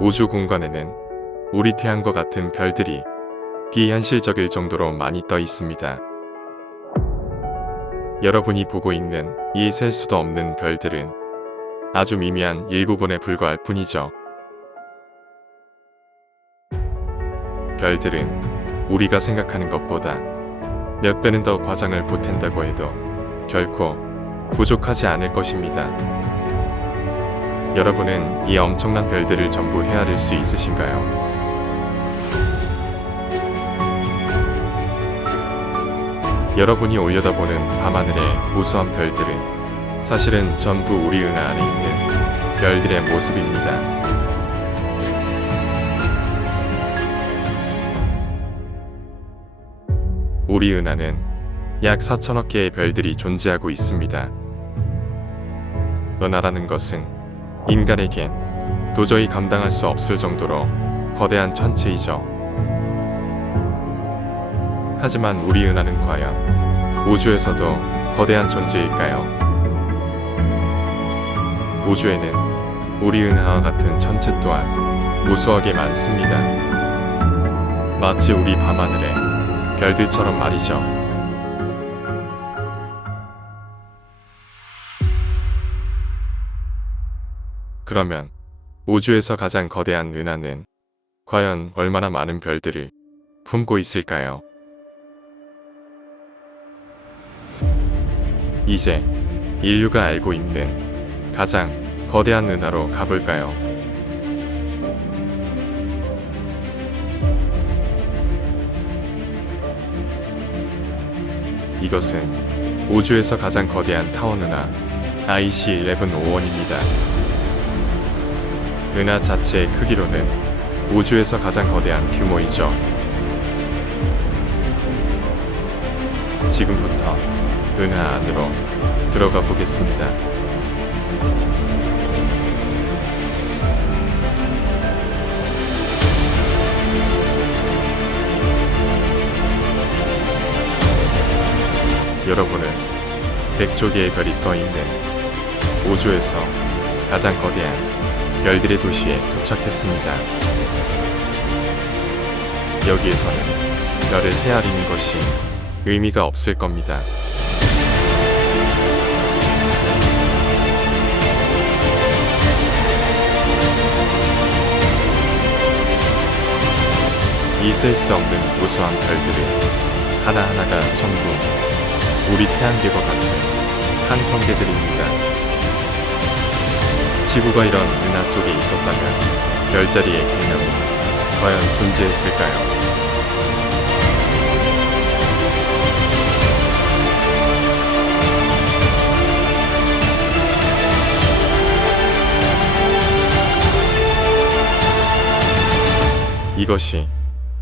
우주 공간에는 우리 태양과 같은 별들이 비현실적일 정도로 많이 떠 있습니다. 여러분이 보고 있는 이 셀 수도 없는 별들은 아주 미미한 일부분에 불과할 뿐이죠. 별들은 우리가 생각하는 것보다 몇 배는 더 과장을 보탠다고 해도 결코 부족하지 않을 것입니다. 여러분은 이 엄청난 별들을 전부 헤아릴 수 있으신가요? 여러분이 올려다보는 밤하늘의 무수한 별들은 사실은 전부 우리 은하 안에 있는 별들의 모습입니다. 우리 은하는 약 4천억 개의 별들이 존재하고 있습니다. 은하라는 것은 인간에겐 도저히 감당할 수 없을 정도로 거대한 천체이죠. 하지만 우리 은하는 과연 우주에서도 거대한 존재일까요? 우주에는 우리 은하와 같은 천체 또한 무수하게 많습니다. 마치 우리 밤하늘의 별들처럼 말이죠. 그러면 우주에서 가장 거대한 은하는 과연 얼마나 많은 별들을 품고 있을까요? 이제 인류가 알고 있는 가장 거대한 은하로 가볼까요? 이것은 우주에서 가장 거대한 타원 은하 IC1151입니다. 은하 자체의 크기로는 우주에서 가장 거대한 규모이죠. 지금부터 은하 안으로 들어가 보겠습니다. 여러분은 100조 개의 별이 떠 있는 우주에서 가장 거대한 별들의 도시에 도착했습니다. 여기에서는 별을 헤아리는 것이 의미가 없을 겁니다. 이 셀 수 없는 무수한 별들은 하나하나가 전부 우리 태양계와 같은 항성계들입니다. 지구가 이런 은하 속에 있었다면 별자리의 개념이 과연 존재했을까요? 이것이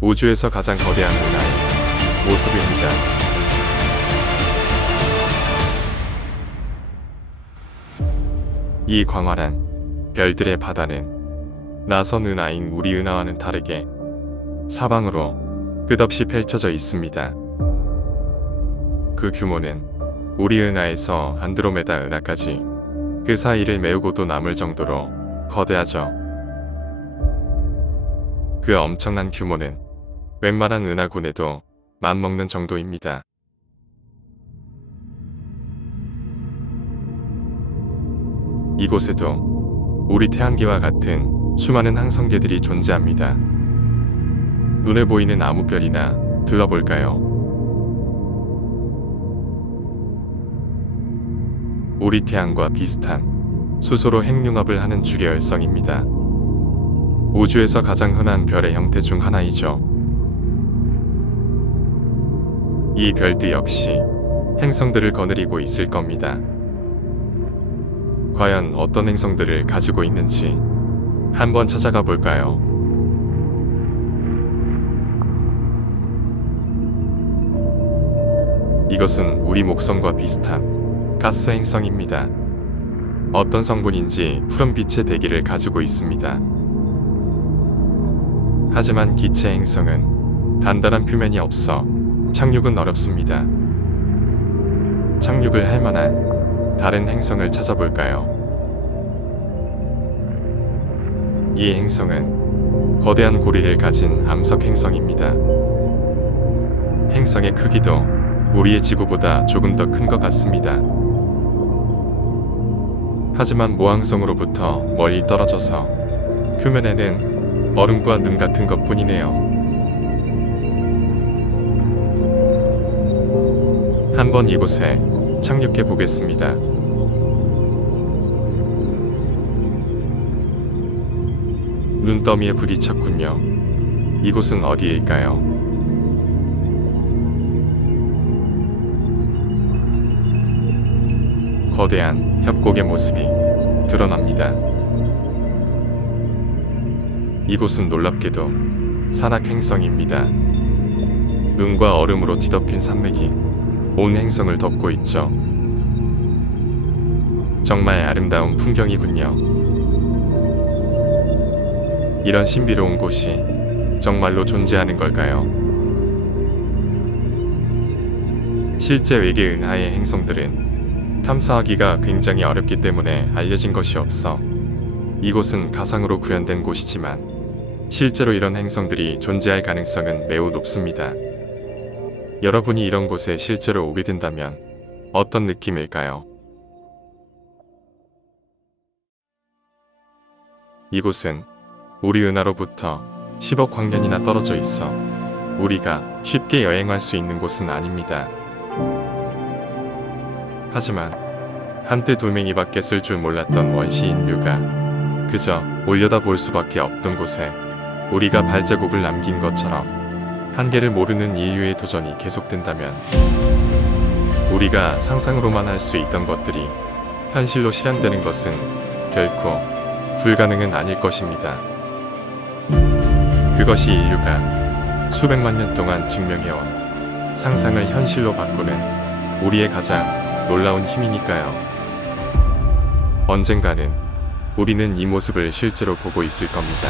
우주에서 가장 거대한 은하의 모습입니다. 이 광활한 별들의 바다는 나선 은하인 우리 은하와는 다르게 사방으로 끝없이 펼쳐져 있습니다. 그 규모는 우리 은하에서 안드로메다 은하까지 그 사이를 메우고도 남을 정도로 거대하죠. 그 엄청난 규모는 웬만한 은하군에도 맞먹는 정도입니다. 이곳에도 우리 태양계와 같은 수많은 항성계들이 존재합니다. 눈에 보이는 아무 별이나 둘러볼까요? 우리 태양과 비슷한 수소로 핵융합을 하는 주계열성입니다. 우주에서 가장 흔한 별의 형태 중 하나이죠. 이 별도 역시 행성들을 거느리고 있을 겁니다. 과연 어떤 행성들을 가지고 있는지 한번 찾아가 볼까요? 이것은 우리 목성과 비슷한 가스 행성입니다. 어떤 성분인지 푸른빛의 대기를 가지고 있습니다. 하지만 기체 행성은 단단한 표면이 없어 착륙은 어렵습니다. 착륙을 할 만한 다른 행성을 찾아볼까요? 이 행성은 거대한 고리를 가진 암석 행성입니다. 행성의 크기도 우리의 지구보다 조금 더 큰 것 같습니다. 하지만 모항성으로부터 멀리 떨어져서 표면에는 얼음과 능 같은 것 뿐이네요. 한번 이곳에 착륙해 보겠습니다. 눈더미에 부딪혔군요. 이곳은 어디일까요? 거대한 협곡의 모습이 드러납니다. 이곳은 놀랍게도 산악 행성입니다. 눈과 얼음으로 뒤덮인 산맥이 온 행성을 덮고 있죠. 정말 아름다운 풍경이군요. 이런 신비로운 곳이 정말로 존재하는 걸까요? 실제 외계 은하의 행성들은 탐사하기가 굉장히 어렵기 때문에 알려진 것이 없어 이곳은 가상으로 구현된 곳이지만 실제로 이런 행성들이 존재할 가능성은 매우 높습니다. 여러분이 이런 곳에 실제로 오게 된다면 어떤 느낌일까요? 이곳은 우리 은하로부터 10억 광년이나 떨어져 있어 우리가 쉽게 여행할 수 있는 곳은 아닙니다. 하지만 한때 돌멩이밖에 쓸 줄 몰랐던 원시 인류가 그저 올려다볼 수밖에 없던 곳에 우리가 발자국을 남긴 것처럼 한계를 모르는 인류의 도전이 계속된다면 우리가 상상으로만 할 수 있던 것들이 현실로 실현되는 것은 결코 불가능은 아닐 것입니다. 그것이 인류가 수백만 년 동안 증명해온 상상을 현실로 바꾸는 우리의 가장 놀라운 힘이니까요. 언젠가는 우리는 이 모습을 실제로 보고 있을 겁니다.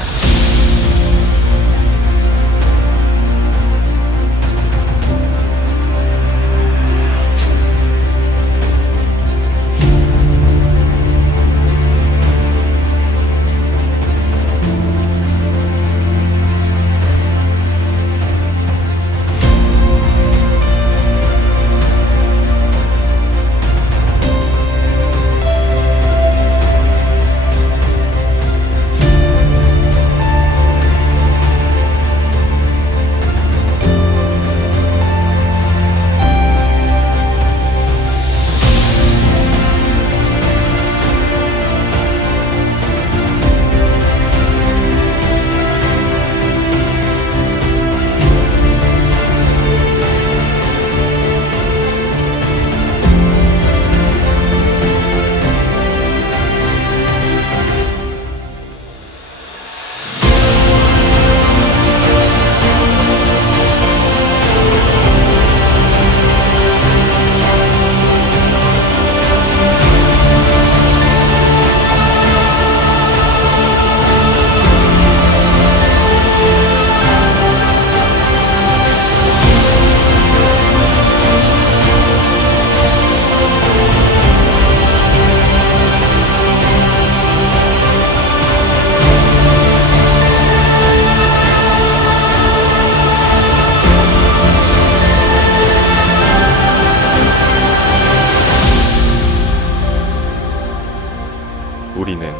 우리는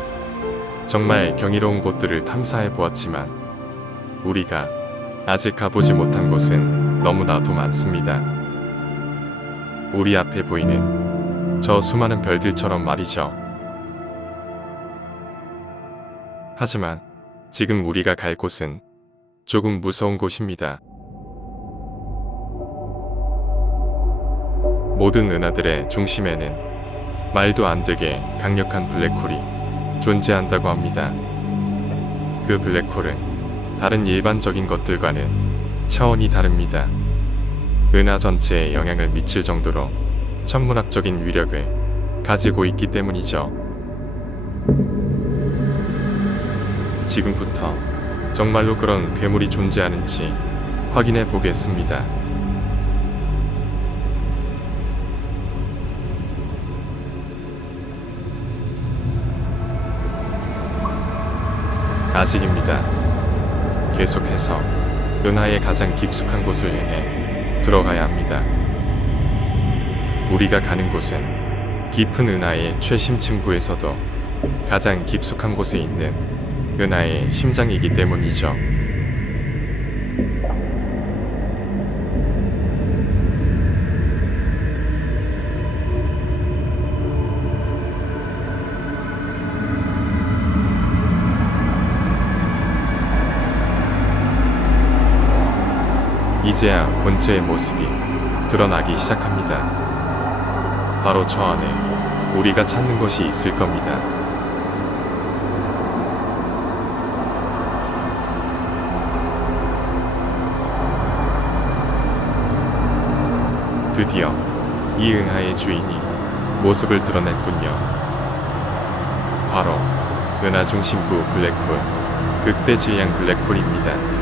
정말 경이로운 곳들을 탐사해 보았지만 우리가 아직 가보지 못한 곳은 너무나도 많습니다. 우리 앞에 보이는 저 수많은 별들처럼 말이죠. 하지만 지금 우리가 갈 곳은 조금 무서운 곳입니다. 모든 은하들의 중심에는 말도 안 되게 강력한 블랙홀이 존재한다고 합니다. 그 블랙홀은 다른 일반적인 것들과는 차원이 다릅니다. 은하 전체에 영향을 미칠 정도로 천문학적인 위력을 가지고 있기 때문이죠. 지금부터 정말로 그런 괴물이 존재하는지 확인해 보겠습니다. 아직입니다. 계속해서 은하의 가장 깊숙한 곳을 향해 들어가야 합니다. 우리가 가는 곳은 깊은 은하의 최심층부에서도 가장 깊숙한 곳에 있는 은하의 심장이기 때문이죠. 이제야 본체의 모습이 드러나기 시작합니다. 바로 저 안에 우리가 찾는 것이 있을 겁니다. 드디어 이 은하의 주인이 모습을 드러냈군요. 바로 은하 중심부 블랙홀, 극대 질량 블랙홀입니다.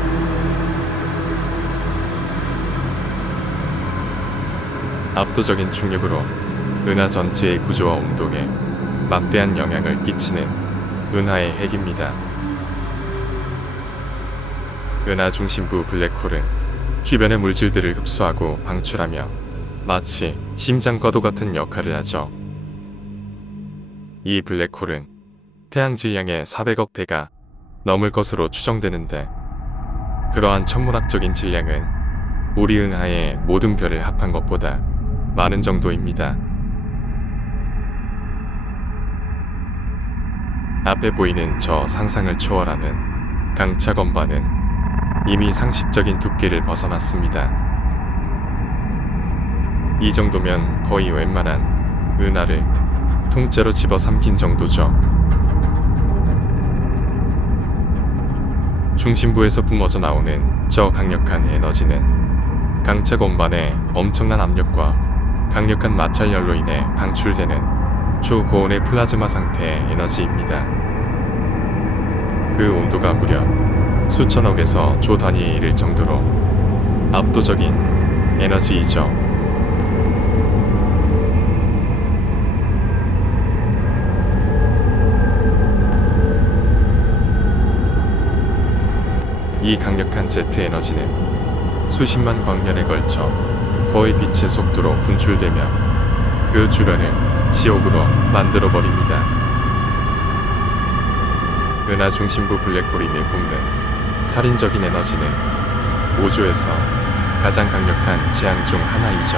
압도적인 충격으로 은하 전체의 구조와 운동에 막대한 영향을 끼치는 은하의 핵입니다. 은하 중심부 블랙홀은 주변의 물질들을 흡수하고 방출하며 마치 심장과도 같은 역할을 하죠. 이 블랙홀은 태양 질량의 400억 배가 넘을 것으로 추정되는데, 그러한 천문학적인 질량은 우리 은하의 모든 별을 합한 것보다 많은 정도입니다. 앞에 보이는 저 상상을 초월하는 강차 건반은 이미 상식적인 두께를 벗어났습니다. 이 정도면 거의 웬만한 은하를 통째로 집어삼킨 정도죠. 중심부에서 뿜어져 나오는 저 강력한 에너지는 강차 건반의 엄청난 압력과 강력한 마찰열로 인해 방출되는 초고온의 플라즈마 상태의 에너지입니다. 그 온도가 무려 수천억에서 조 단위에 이를 정도로 압도적인 에너지이죠. 이 강력한 제트 에너지는 수십만 광년에 걸쳐 거의 빛의 속도로 분출되며 그 주변을 지옥으로 만들어버립니다. 은하 중심부 블랙홀이 내뿜는 살인적인 에너지는 우주에서 가장 강력한 재앙 중 하나이죠.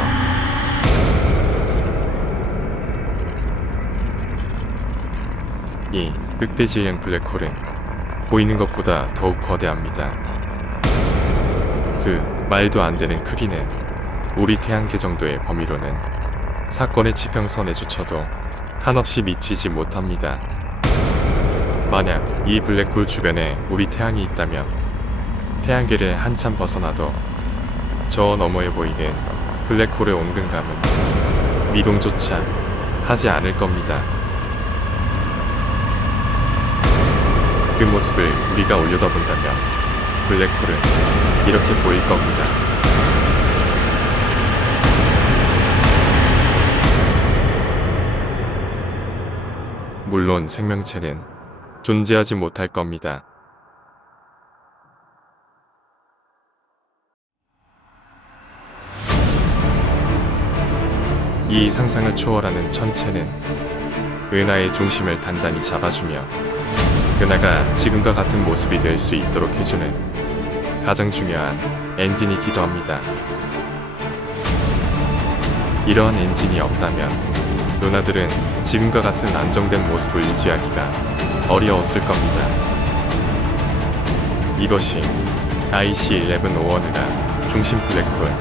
이 극대 질량 블랙홀은 보이는 것보다 더욱 거대합니다. 그 말도 안 되는 크기는 우리 태양계 정도의 범위로는 사건의 지평선에 주쳐도 한없이 미치지 못합니다. 만약 이 블랙홀 주변에 우리 태양이 있다면 태양계를 한참 벗어나도 저 너머에 보이는 블랙홀의 온근감은 미동조차 하지 않을 겁니다. 그 모습을 우리가 올려다본다면 블랙홀은 이렇게 보일 겁니다. 물론 생명체는 존재하지 못할 겁니다. 이 상상을 초월하는 천체는 은하의 중심을 단단히 잡아주며 은하가 지금과 같은 모습이 될 수 있도록 해주는 가장 중요한 엔진이기도 합니다. 이러한 엔진이 없다면 은하들은 지금과 같은 안정된 모습을 유지하기가 어려웠을 겁니다. 이것이 IC1151 은하 중심 블랙홀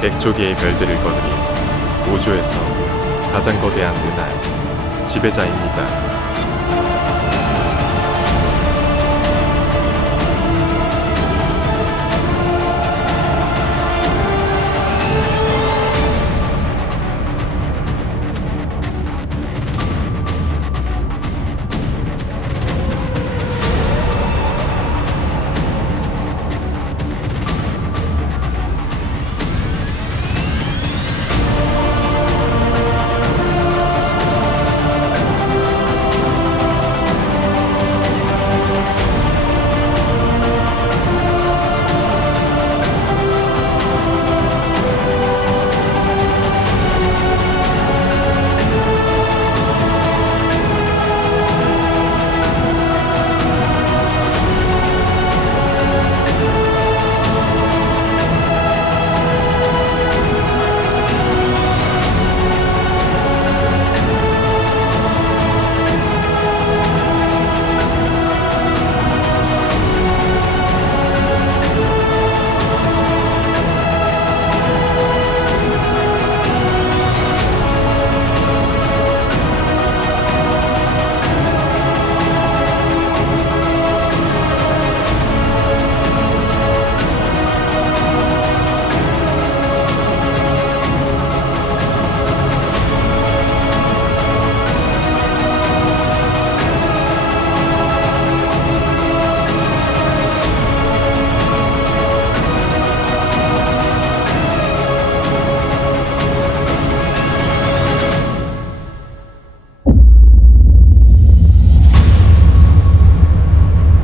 100조 개의 별들을 거느린 우주에서 가장 거대한 은하의 지배자입니다.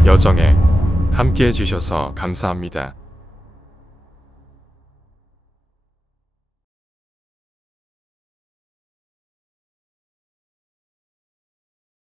여정에 함께 해주셔서 감사합니다.